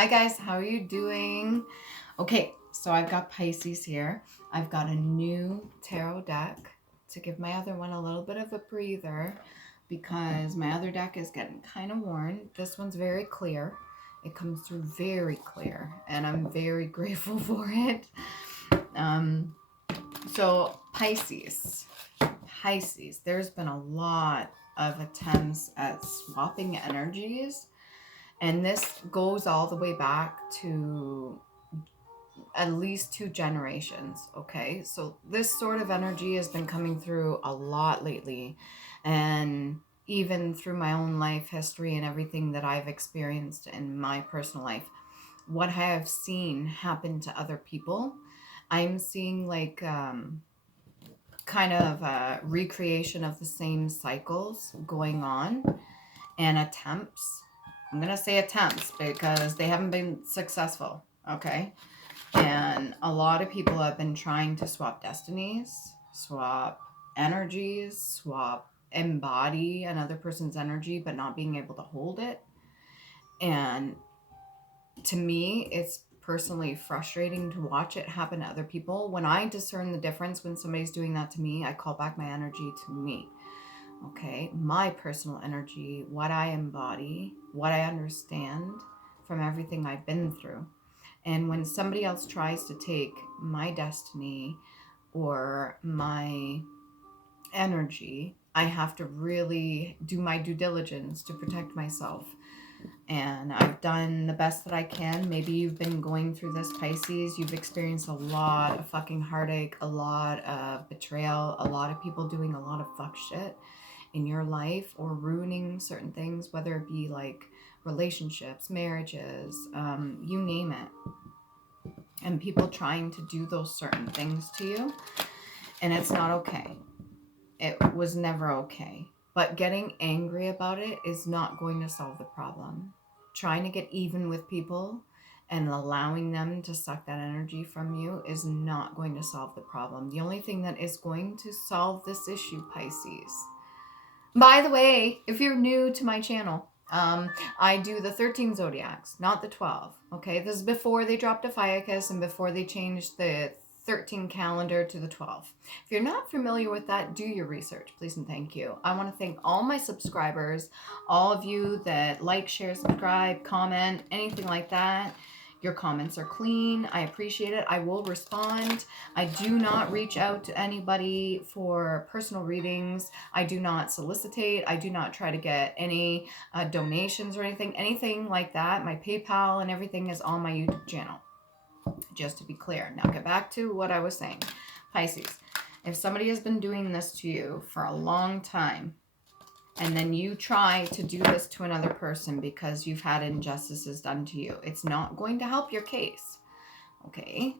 Hi guys, how are you doing? Okay, so I've got Pisces here. I've got a new tarot deck to give my other one a little bit of a breather because my other deck is getting kind of worn. This one's very clear. It comes through very clear and I'm very grateful for it. So Pisces, there's been a lot of attempts at swapping energies. And this goes all the way back to at least 2 generations, okay? So this sort of energy has been coming through a lot lately. And even through my own life history and everything that I've experienced in my personal life, what I have seen happen to other people, I'm seeing like kind of a recreation of the same cycles going on and attempts. I'm going to say attempts because they haven't been successful, okay? And a lot of people have been trying to swap destinies, swap energies, embody another person's energy, but not being able to hold it. And to me, it's personally frustrating to watch it happen to other people. When I discern the difference when somebody's doing that to me, I call back my energy to me. Okay, my personal energy, what I embody, what I understand from everything I've been through. And when somebody else tries to take my destiny or my energy, I have to really do my due diligence to protect myself. And I've done the best that I can. Maybe you've been going through this, Pisces. You've experienced a lot of fucking heartache, a lot of betrayal, a lot of people doing a lot of fuck shit in your life or ruining certain things, whether it be like relationships, marriages, you name it. And people trying to do those certain things to you. And it's not okay. It was never okay. But getting angry about it is not going to solve the problem. Trying to get even with people and allowing them to suck that energy from you is not going to solve the problem. The only thing that is going to solve this issue, Pisces. By the way, if you're new to my channel, I do the 13 zodiacs, not the 12. Okay, this is before they dropped Ophiuchus and before they changed the 13 calendar to the 12. If you're not familiar with that, do your research, please and thank you. I want to thank all my subscribers, all of you that like, share, subscribe, comment, anything like that. Your comments are clean. I appreciate it. I will respond. I do not reach out to anybody for personal readings. I do not solicitate. I do not try to get any donations or anything like that. My PayPal and everything is on my YouTube channel. Just to be clear. Now get back to what I was saying. Pisces, if somebody has been doing this to you for a long time, and then you try to do this to another person because you've had injustices done to you, it's not going to help your case. Okay,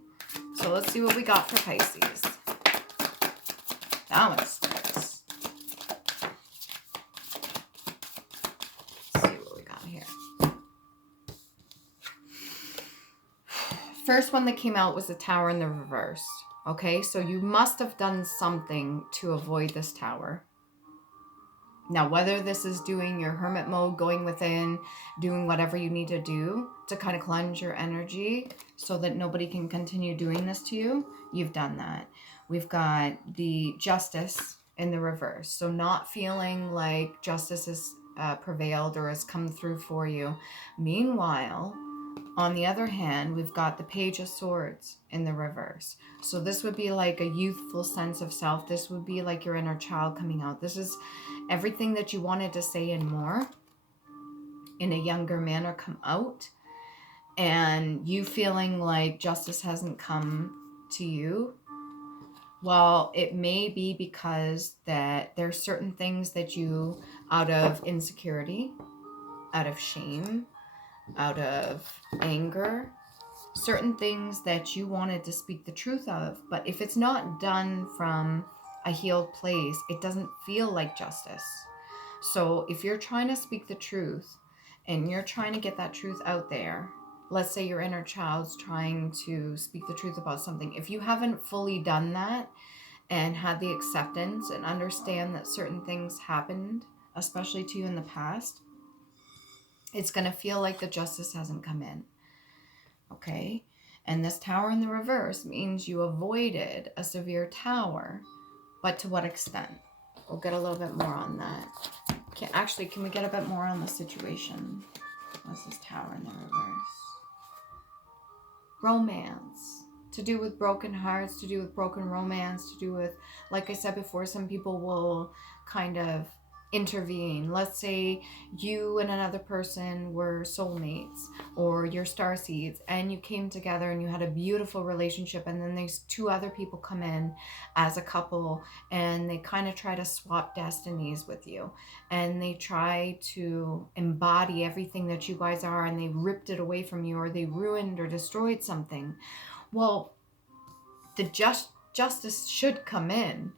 so let's see what we got for Pisces. That one sticks. Let's see what we got here. First one that came out was the Tower in the reverse. Okay, so you must have done something to avoid this tower. Now, whether this is doing your hermit mode, going within, doing whatever you need to do to kind of cleanse your energy so that nobody can continue doing this to you, you've done that. We've got the Justice in the reverse. So not feeling like justice has prevailed or has come through for you. Meanwhile, on the other hand, we've got the Page of Swords in the reverse. So this would be like a youthful sense of self. This would be like your inner child coming out. This is everything that you wanted to say and more in a younger manner come out. And you feeling like justice hasn't come to you. Well, it may be because that there's certain things that you, out of insecurity, out of shame, out of anger, certain things that you wanted to speak the truth of, but if it's not done from a healed place, it doesn't feel like justice. So if you're trying to speak the truth and you're trying to get that truth out there, let's say your inner child's trying to speak the truth about something, if you haven't fully done that and had the acceptance and understand that certain things happened, especially to you in the past, it's going to feel like the justice hasn't come in. okay? And this Tower in the reverse means you avoided a severe tower, but to what extent? We'll get a little bit more on that. Can we get a bit more on the situation? What's this Tower in the reverse? Romance. To do with broken hearts, to do with broken romance, to do with, like I said before, some people will kind of intervene. Let's say you and another person were soulmates or your star seeds, and you came together and you had a beautiful relationship, and then these two other people come in as a couple and they kind of try to swap destinies with you, and they try to embody everything that you guys are, and they ripped it away from you, or they ruined or destroyed something. Well, the justice should come in,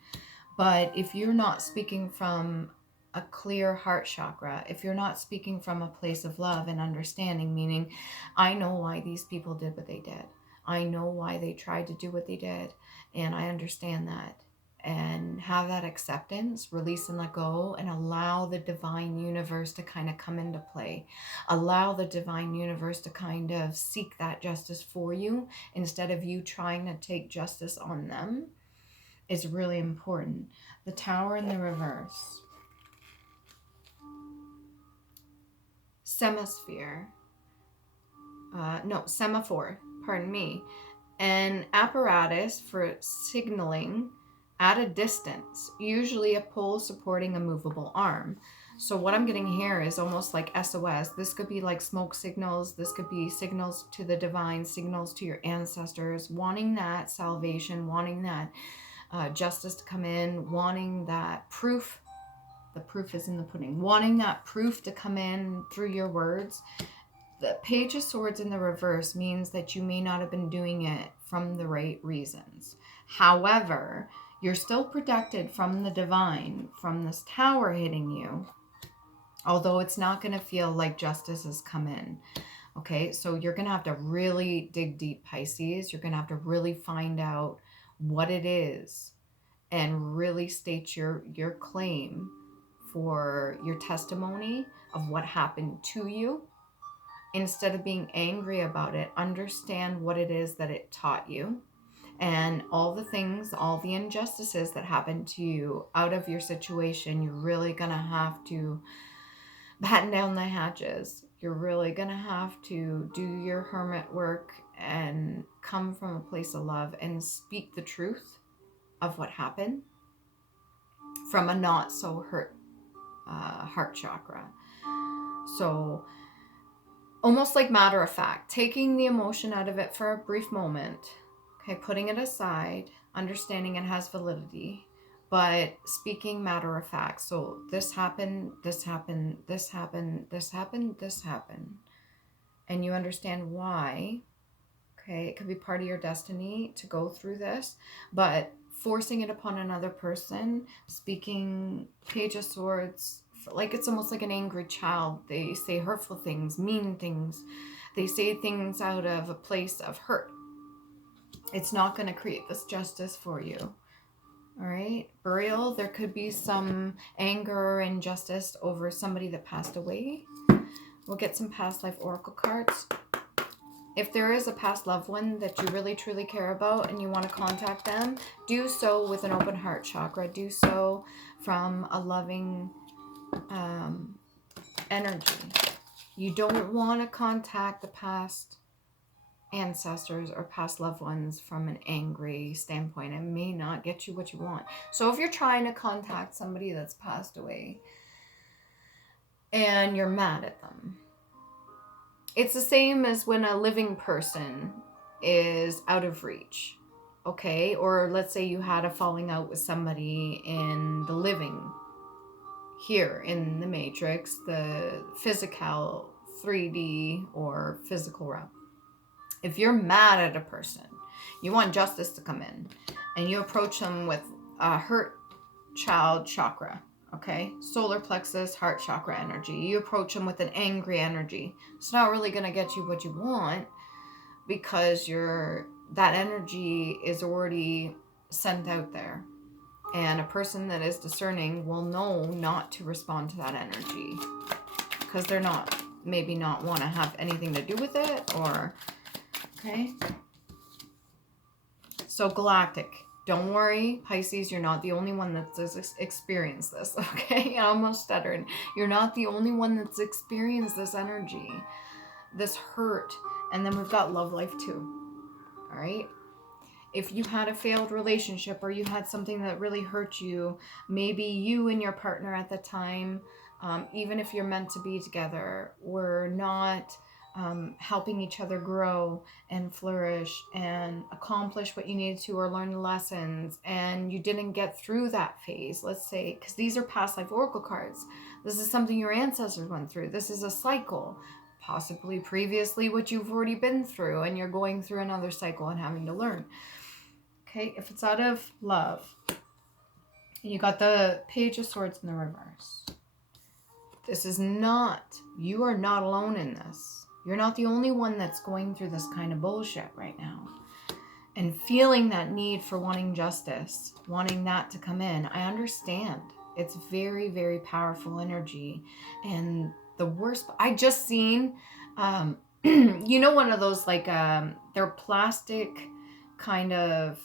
but if you're not speaking from a clear heart chakra, if you're not speaking from a place of love and understanding, meaning I know why these people did what they did, I know why they tried to do what they did, and I understand that, and have that acceptance, release and let go, and allow the divine universe to kind of come into play. Allow the divine universe to kind of seek that justice for you instead of you trying to take justice on them is really important. The Tower in the reverse. Semaphore, pardon me. An apparatus for signaling at a distance, usually a pole supporting a movable arm. So what I'm getting here is almost like SOS. This could be like smoke signals. This could be signals to the divine, signals to your ancestors, wanting that salvation, wanting that justice to come in, wanting that proof. The proof is in the pudding. Wanting that proof to come in through your words. The Page of Swords in the reverse means that you may not have been doing it from the right reasons. However, you're still protected from the divine, from this tower hitting you, although it's not going to feel like justice has come in. Okay, so you're going to have to really dig deep, Pisces. You're going to have to really find out what it is and really state your claim for your testimony of what happened to you. Instead of being angry about it, understand what it is that it taught you, and all the things, all the injustices that happened to you out of your situation. You're really going to have to batten down the hatches. You're really going to have to do your hermit work and come from a place of love and speak the truth of what happened from a not so hurt heart chakra. So almost like matter of fact, taking the emotion out of it for a brief moment, okay, putting it aside, understanding it has validity, but speaking matter of fact. So this happened, this happened, this happened, this happened, this happened. And you understand why. Okay, it could be part of your destiny to go through this, but forcing it upon another person, speaking Page of Swords, like it's almost like an angry child. They say hurtful things, mean things. They say things out of a place of hurt. It's not going to create this justice for you. All right, burial, there could be some anger or injustice over somebody that passed away. We'll get some past life oracle cards. If there is a past loved one that you really truly care about and you want to contact them, do so with an open heart chakra. Do so from a loving energy. You don't want to contact the past ancestors or past loved ones from an angry standpoint. It may not get you what you want. So if you're trying to contact somebody that's passed away and you're mad at them, it's the same as when a living person is out of reach, okay? Or let's say you had a falling out with somebody in the living, here in the matrix, the physical 3D or physical realm. If you're mad at a person, you want justice to come in, and you approach them with a hurt child chakra, okay? Solar plexus, heart chakra energy. You approach them with an angry energy. It's not really going to get you what you want because that energy is already sent out there. And a person that is discerning will know not to respond to that energy because they're maybe not want to have anything to do with it, or Okay? So galactic. Don't worry, Pisces, you're not the only one that's experienced this, okay? I almost stuttered. You're not the only one that's experienced this energy, this hurt. And then we've got love life too, all right? If you had a failed relationship or you had something that really hurt you, maybe you and your partner at the time, even if you're meant to be together, were not helping each other grow and flourish and accomplish what you needed to, or learn lessons, and you didn't get through that phase, let's say, because these are past life oracle cards. This is something your ancestors went through. This is a cycle, possibly previously what you've already been through, and you're going through another cycle and having to learn. Okay, if it's out of love, you got the Page of Swords in the reverse. This is not, you are not alone in this. You're not the only one that's going through this kind of bullshit right now. And feeling that need for wanting justice, wanting that to come in. I understand. It's very, very powerful energy. And the worst, I just seen, you know, one of those like, they're plastic kind of,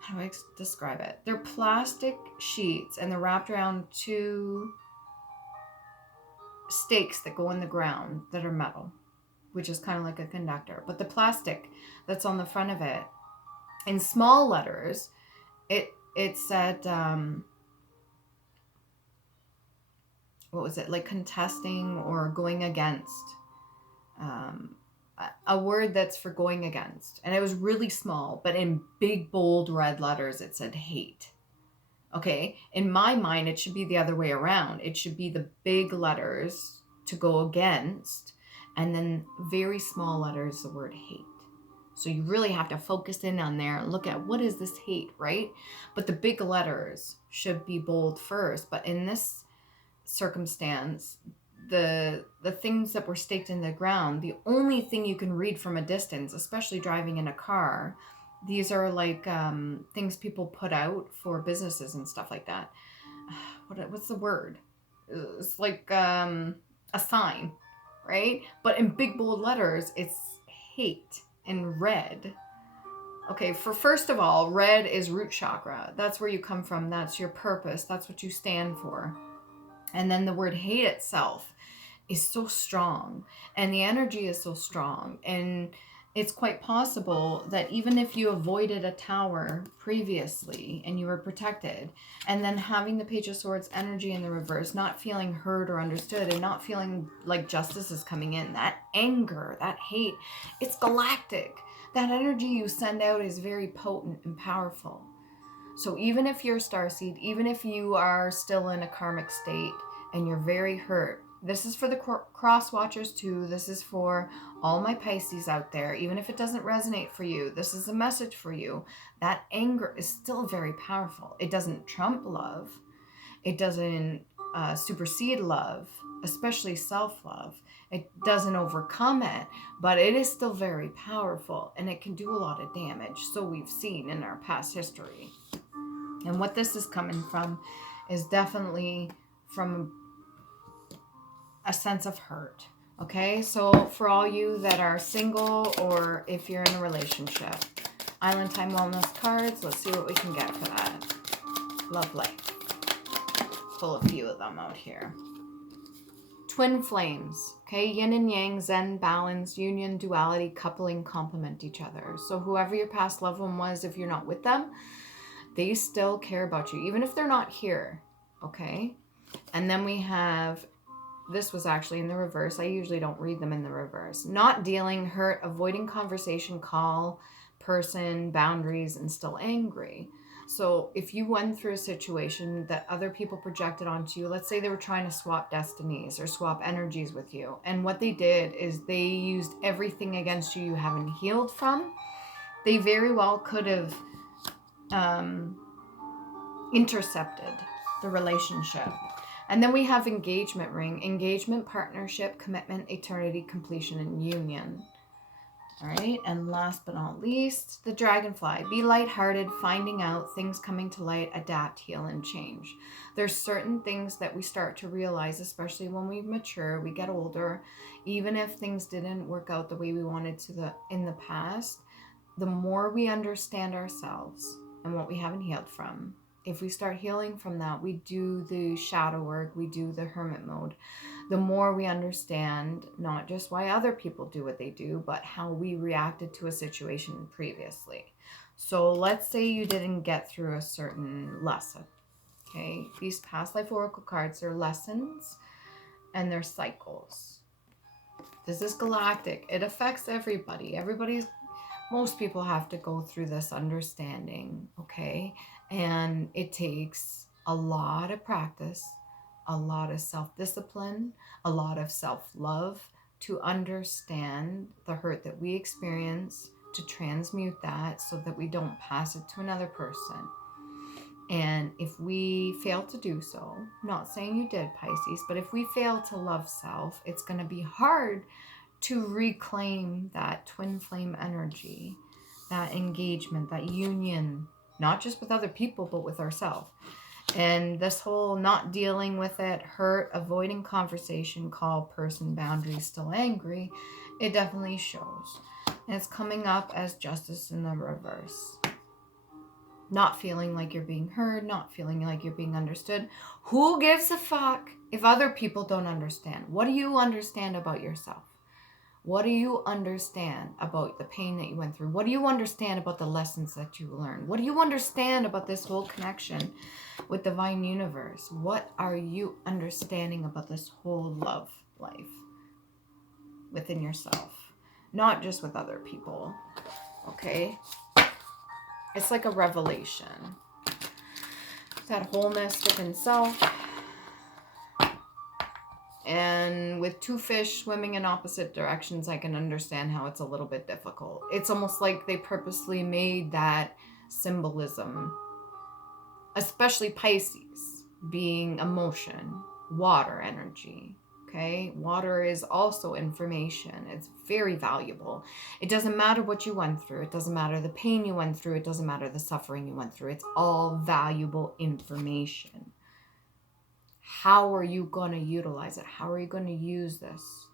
how do I describe it? They're plastic sheets and they're wrapped around two stakes that go in the ground that are metal, which is kind of like a conductor. But the plastic that's on the front of it, in small letters, it said, what was it? Like contesting or going against. A word that's for going against. And it was really small, but in big, bold red letters, it said hate. Okay, in my mind, it should be the other way around. It should be the big letters to go against, and then very small letters, the word hate. So you really have to focus in on there and look at what is this hate, right? But the big letters should be bold first. But in this circumstance, the things that were staked in the ground, the only thing you can read from a distance, especially driving in a car, these are like things people put out for businesses and stuff like that. What's the word? It's like a sign, right? But in big bold letters, it's hate in red. Okay, for first of all, red is root chakra. That's where you come from. That's your purpose. That's what you stand for. And then the word hate itself is so strong, and the energy is so strong, and it's quite possible that even if you avoided a tower previously and you were protected, and then having the Page of Swords energy in the reverse, not feeling heard or understood, and not feeling like justice is coming in, that anger, that hate, it's galactic. That energy you send out is very potent and powerful. So even if you're starseed, even if you are still in a karmic state and you're very hurt, this is for the cross watchers too. This is for all my Pisces out there. Even if it doesn't resonate for you, this is a message for you. That anger is still very powerful. It doesn't trump love. It doesn't supersede love, especially self-love. It doesn't overcome it, but it is still very powerful, and it can do a lot of damage. So we've seen in our past history. And what this is coming from is definitely from a sense of hurt. Okay, so for all you that are single, or if you're in a relationship, Island Time Wellness cards, let's see what we can get for that. Lovely. Pull a few of them out here. Twin flames, okay, yin and yang, zen, balance, union, duality, coupling, complement each other. So whoever your past loved one was, if you're not with them, they still care about you, even if they're not here, okay? And then we have, this was actually in the reverse. I usually don't read them in the reverse. Not dealing, hurt, avoiding conversation, call, person, boundaries, and still angry. So if you went through a situation that other people projected onto you, let's say they were trying to swap destinies or swap energies with you, and what they did is they used everything against you haven't healed from, they very well could have intercepted the relationship. And then we have engagement ring, engagement, partnership, commitment, eternity, completion, and union. All right, and last but not least, the dragonfly. Be lighthearted, finding out things coming to light, adapt, heal, and change. There's certain things that we start to realize, especially when we mature, we get older, even if things didn't work out the way we wanted to in the past, the more we understand ourselves and what we haven't healed from, if we start healing from that, we do the shadow work, we do the hermit mode, the more we understand not just why other people do what they do, but how we reacted to a situation previously. So let's say you didn't get through a certain lesson. Okay, these past life oracle cards are lessons and they're cycles. This is galactic. It affects everybody. Most people have to go through this understanding, okay? And it takes a lot of practice, a lot of self-discipline, a lot of self-love to understand the hurt that we experience, to transmute that so that we don't pass it to another person. And if we fail to do so, not saying you did, Pisces, but if we fail to love self, it's going to be hard to reclaim that twin flame energy, that engagement, that union, not just with other people, but with ourselves. And this whole not dealing with it, hurt, avoiding conversation, call, person, boundaries, still angry, it definitely shows. And it's coming up as justice in the reverse. Not feeling like you're being heard, not feeling like you're being understood. Who gives a fuck if other people don't understand? What do you understand about yourself? What do you understand about the pain that you went through? What do you understand about the lessons that you learned? What do you understand about this whole connection with divine universe? What are you understanding about this whole love life within yourself? Not just with other people, okay? It's like a revelation. That wholeness within self. And with two fish swimming in opposite directions, I can understand how it's a little bit difficult. It's almost like they purposely made that symbolism, especially Pisces, being emotion, water energy. Okay, water is also information. It's very valuable. It doesn't matter what you went through. It doesn't matter the pain you went through. It doesn't matter the suffering you went through. It's all valuable information. How are you going to utilize it? How are you going to use this?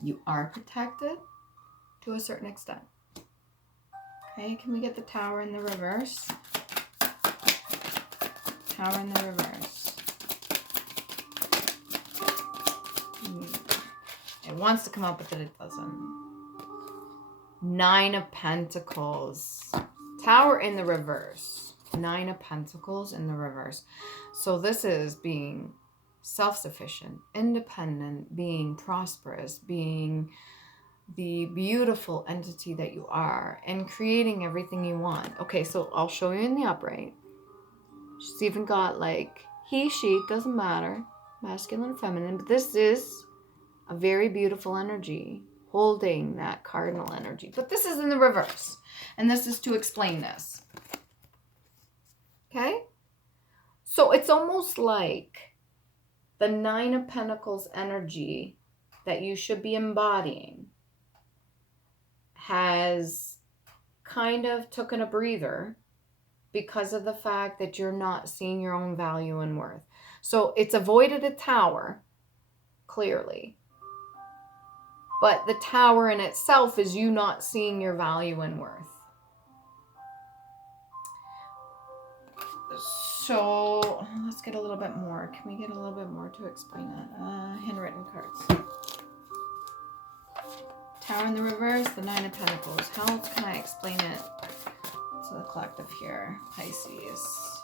You are protected to a certain extent. Okay, can we get the Tower in the reverse? Tower in the reverse. It wants to come up with it, it doesn't. Nine of Pentacles. Tower in the reverse. Nine of Pentacles in the reverse. So this is being self-sufficient, independent, being prosperous, being the beautiful entity that you are, and creating everything you want. Okay, so I'll show you in the upright. She's even got like he, she, doesn't matter, masculine, feminine, but this is a very beautiful energy holding that cardinal energy. But this is in the reverse, and this is to explain this. Okay? So it's almost like the Nine of Pentacles energy that you should be embodying has kind of taken a breather because of the fact that you're not seeing your own value and worth. So it's avoided a tower, clearly. But the tower in itself is you not seeing your value and worth. So let's get a little bit more. Can we get a little bit more to explain that? Handwritten cards. Tower in the reverse, the Nine of Pentacles. How else can I explain it to the collective here? Pisces.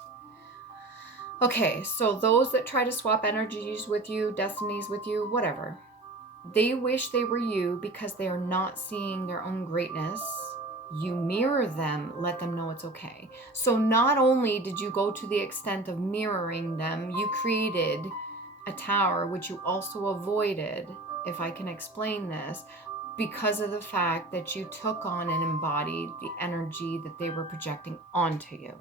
Okay, so those that try to swap energies with you, destinies with you, whatever. They wish they were you because they are not seeing their own greatness. You mirror them, let them know it's okay. So not only did you go to the extent of mirroring them, you created a tower, which you also avoided, if I can explain this, because of the fact that you took on and embodied the energy that they were projecting onto you.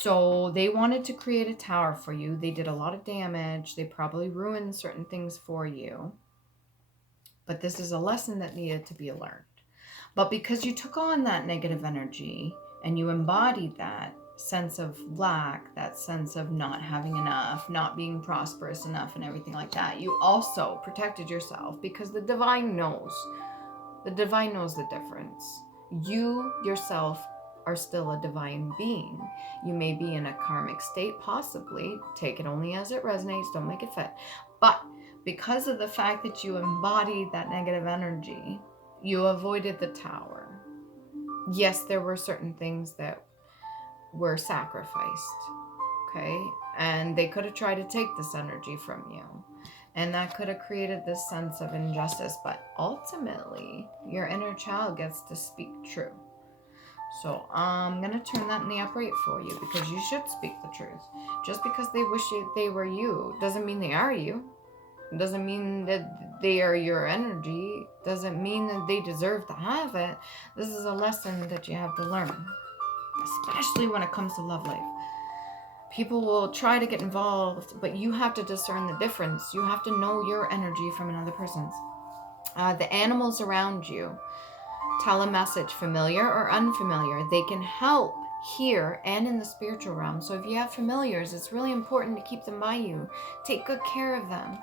So they wanted to create a tower for you. They did a lot of damage. They probably ruined certain things for you. But this is a lesson that needed to be learned. But because you took on that negative energy and you embodied that sense of lack, that sense of not having enough, not being prosperous enough and everything like that, you also protected yourself because the divine knows. The divine knows the difference. You yourself are still a divine being. You may be in a karmic state, possibly. Take it only as it resonates. Don't make it fit. But because of the fact that you embodied that negative energy, you avoided the tower. Yes, there were certain things that were sacrificed, okay? And they could have tried to take this energy from you. And that could have created this sense of injustice. But ultimately, your inner child gets to speak true. So I'm going to turn that in the upright for you because you should speak the truth. Just because they wish they were you doesn't mean they are you. It doesn't mean that they are your energy. Doesn't mean that they deserve to have it. This is a lesson that you have to learn, especially when it comes to love life. People will try to get involved, but you have to discern the difference. You have to know your energy from another person's. The animals around you tell a message, familiar or unfamiliar. They can help here and in the spiritual realm. So if you have familiars, it's really important to keep them by you. Take good care of them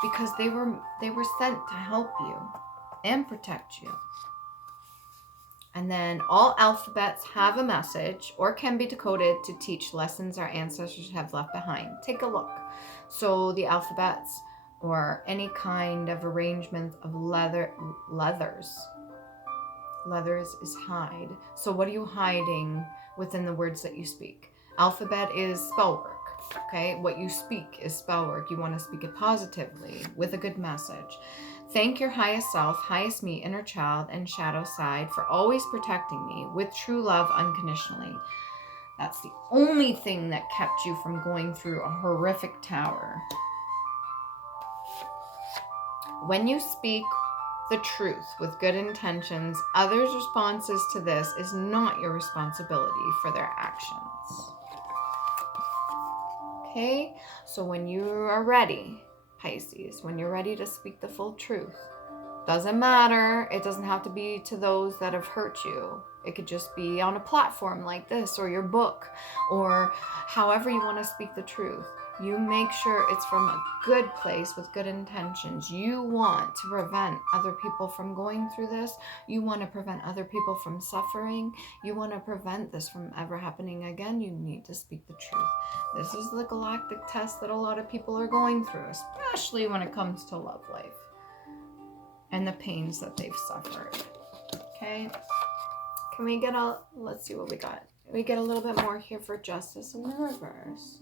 because they were sent to help you and protect you. And then all alphabets have a message or can be decoded to teach lessons our ancestors have left behind. Take a look. So the alphabets or any kind of arrangement of leathers is hide. So what are you hiding within the words that you speak? Alphabet is spell work, okay? What you speak is spell work. You want to speak it positively with a good message. Thank your highest self, highest me, inner child, and shadow side for always protecting me with true love unconditionally. That's the only thing that kept you from going through a horrific tower. When you speak the truth with good intentions, others' responses to this is not your responsibility for their actions. Okay? So when you are ready, Pisces, when you're ready to speak the full truth, doesn't matter. It doesn't have to be to those that have hurt you. It could just be on a platform like this or your book or however you want to speak the truth. You make sure it's from a good place with good intentions. You want to prevent other people from going through this. You want to prevent other people from suffering. You want to prevent this from ever happening again. You need to speak the truth. This is the galactic test that a lot of people are going through, especially when it comes to love life and the pains that they've suffered. Okay? Can we get let's see what we got. We get a little bit more here for justice in the reverse.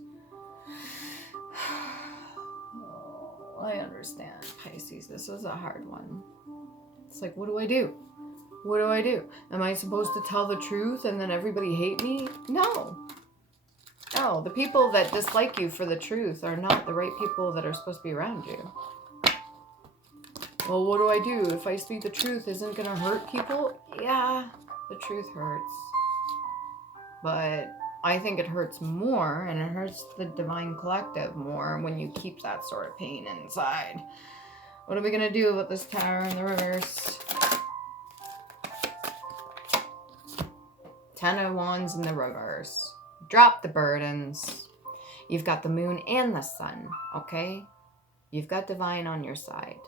Oh, I understand, Pisces. This is a hard one. It's like, what do I do? What do I do? Am I supposed to tell the truth and then everybody hate me? No. No, the people that dislike you for the truth are not the right people that are supposed to be around you. Well, what do I do? If I speak the truth, isn't it going to hurt people? Yeah, the truth hurts. But I think it hurts more, and it hurts the divine collective more when you keep that sort of pain inside. What are we going to do about this tower in the reverse? 10 of Wands in the reverse. Drop the burdens. You've got the moon and the sun, okay? You've got divine on your side.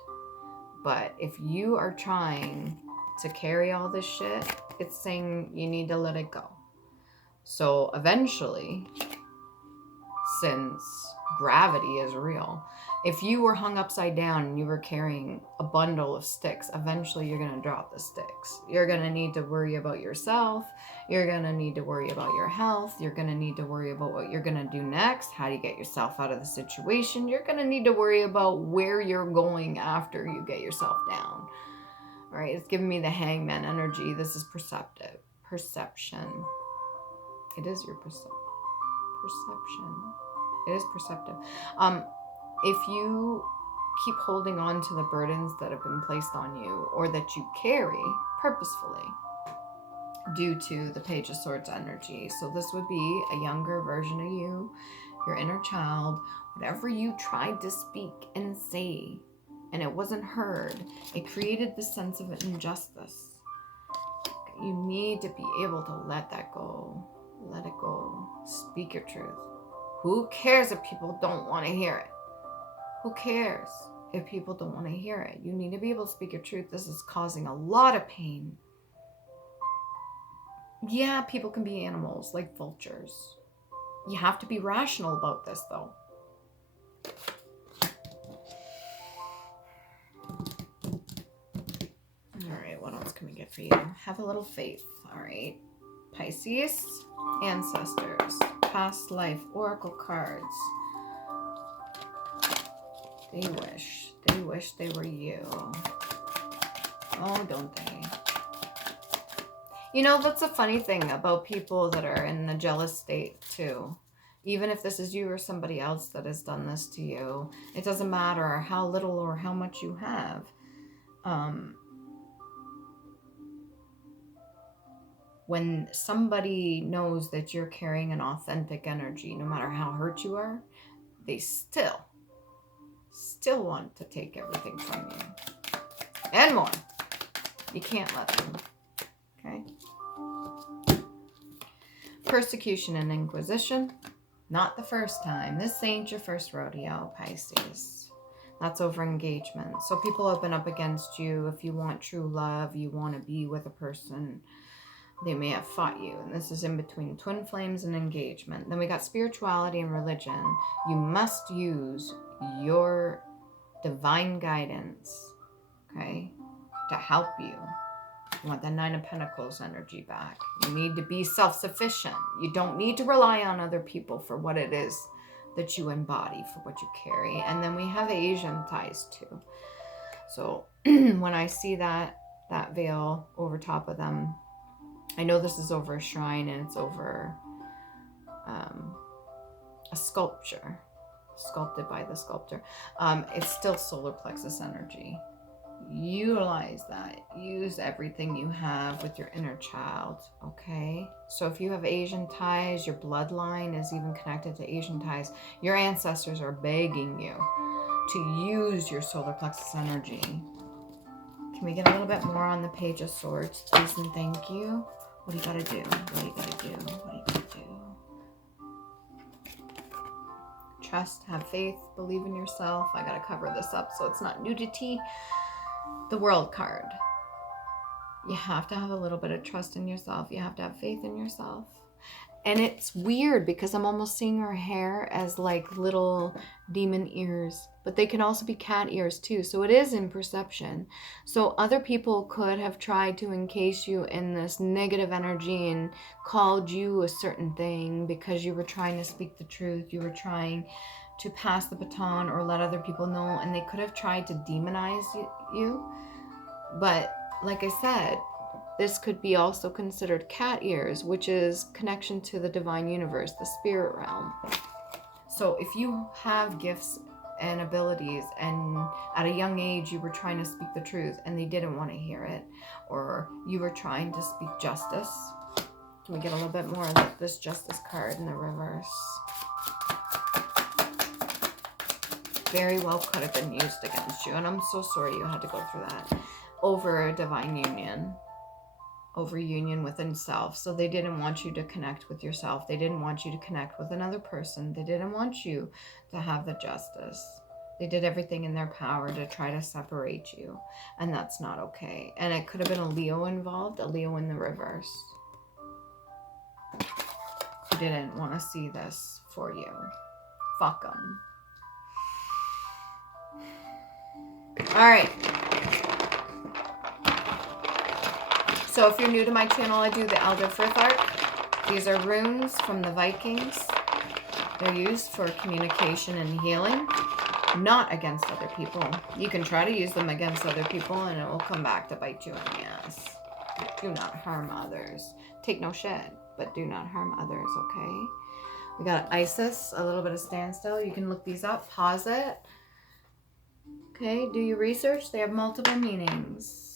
But if you are trying to carry all this shit, it's saying you need to let it go. So eventually, since gravity is real, if you were hung upside down and you were carrying a bundle of sticks, eventually you're going to drop the sticks. You're going to need to worry about yourself. You're going to need to worry about your health. You're going to need to worry about what you're going to do next. How do you get yourself out of the situation? You're going to need to worry about where you're going after you get yourself down. All right, it's giving me the hangman energy. This is perception. It is your perception. It is perceptive. If you keep holding on to the burdens that have been placed on you or that you carry purposefully, due to the Page of Swords energy. So this would be a younger version of you, your inner child, whatever you tried to speak and say, and it wasn't heard. It created this sense of injustice. You need to be able to let that go. Let it go. Speak your truth. Who cares if people don't want to hear it? Who cares if people don't want to hear it? You need to be able to speak your truth. This is causing a lot of pain. Yeah, people can be animals like vultures. You have to be rational about this, though. All right, what else can we get for you? Have a little faith. All right. Pisces, ancestors, past life, oracle cards. They wish they were you. Oh, don't they? You know, that's a funny thing about people that are in a jealous state too. Even if this is you or somebody else that has done this to you, it doesn't matter how little or how much you have. When somebody knows that you're carrying an authentic energy, no matter how hurt you are, they still want to take everything from you. And more. You can't let them. Okay? Persecution and inquisition. Not the first time. This ain't your first rodeo, Pisces. That's over engagement. So people have been up against you. If you want true love, you want to be with a person, they may have fought you. And this is in between twin flames and engagement. Then we got spirituality and religion. You must use your divine guidance, okay, to help you. You want the Nine of Pentacles energy back. You need to be self-sufficient. You don't need to rely on other people for what it is that you embody, for what you carry. And then we have Asian ties too. So when I see that veil over top of them, I know this is over a shrine and it's over a sculpture, sculpted by the sculptor. It's still solar plexus energy. Utilize that. Use everything you have with your inner child, okay? So if you have Asian ties, your bloodline is even connected to Asian ties, your ancestors are begging you to use your solar plexus energy. Can we get a little bit more on the Page of Swords, please and thank you? What do you gotta do? What do you gotta do? What do you gotta do? Trust, have faith, believe in yourself. I gotta cover this up so it's not nudity. The World card. You have to have a little bit of trust in yourself. You have to have faith in yourself. And it's weird because I'm almost seeing her hair as like little demon ears, but they can also be cat ears too. So it is in perception. So other people could have tried to encase you in this negative energy and called you a certain thing because you were trying to speak the truth. You were trying to pass the baton or let other people know, and they could have tried to demonize you. But like I said, this could be also considered cat ears, which is connection to the divine universe, the spirit realm. So if you have gifts and abilities and at a young age you were trying to speak the truth and they didn't want to hear it, or you were trying to speak justice, can we get a little bit more of this justice card in the reverse? Very well could have been used against you, and I'm so sorry you had to go through that. Over a divine union. Over union within self. So they didn't want you to connect with yourself. They didn't want you to connect with another person. They didn't want you to have the justice. They did everything in their power to try to separate you. And that's not okay. And it could have been a Leo involved, a Leo in the reverse. Who didn't want to see this for you. Fuck them. All right. So if you're new to my channel, I do the Elder Frith Arc. These are runes from the Vikings. They're used for communication and healing, not against other people. You can try to use them against other people and it will come back to bite you in the ass. Do not harm others. Take no shit, but do not harm others, okay? We got Isis, a little bit of standstill. You can look these up, pause it. Okay, do your research. They have multiple meanings.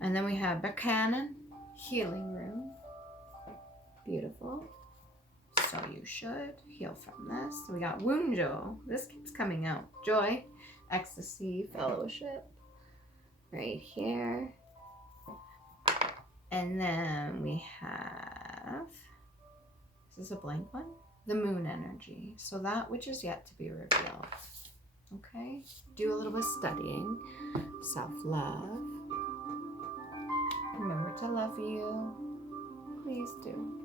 And then we have Batten, healing room. Beautiful. So you should heal from this. We got Wunjo. This keeps coming out. Joy, ecstasy, fellowship. Right here. And then we have, is this a blank one? The moon energy. So that which is yet to be revealed. Okay. Do a little bit of studying. Self-love. Remember to love you. Please do.